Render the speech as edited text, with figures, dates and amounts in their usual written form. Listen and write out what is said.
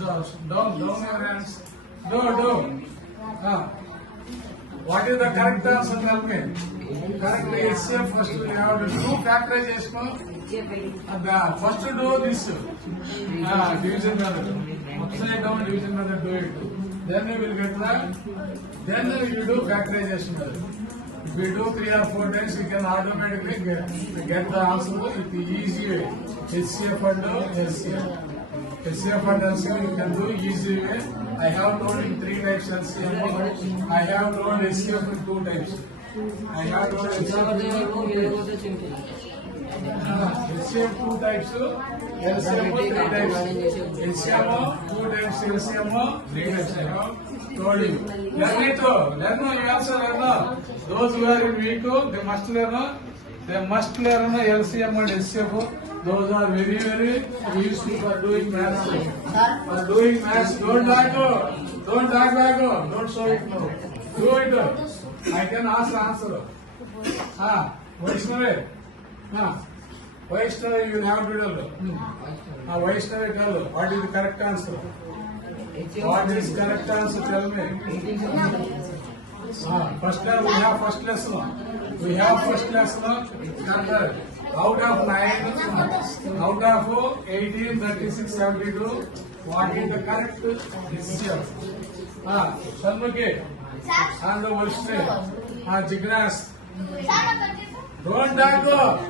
Down your hands. Do. What is the correct answer? Tell me. Correct HCF first we have to do factorization. The first do this. Division method. Upside down division method do it. Then you will get the. Then you do factorization method. If we do 3 or 4 times, we can automatically get the answer with the easy way. HCF and LCM. HCF and LCM you can do easy way. I have told in 3 types LCM. I have told HCF in 2 types. I have told HCF in 2 types. HCF 2 types, LCM 3 types. HCM 2 times, LCM 3 types. I have told you. Learn it. Learn, you also learn. Those who are in weak, they must learn. They must learn LCM and HCF. Those are very, very useful for doing maths. For doing maths, don't back. Don't back. Don't show it now. Do it. I can ask the answer. Vaishnavi. Vaishnavi, you will have to tell. Vaishnavi, tell. What is the correct answer? What is correct answer? Tell me. First time we have first lesson. We have first lesson. Out of 9, out of 18, 36, 72, what is the correct decision? Shanmukhi and Vaishnavi, Jignesh. Don't talk.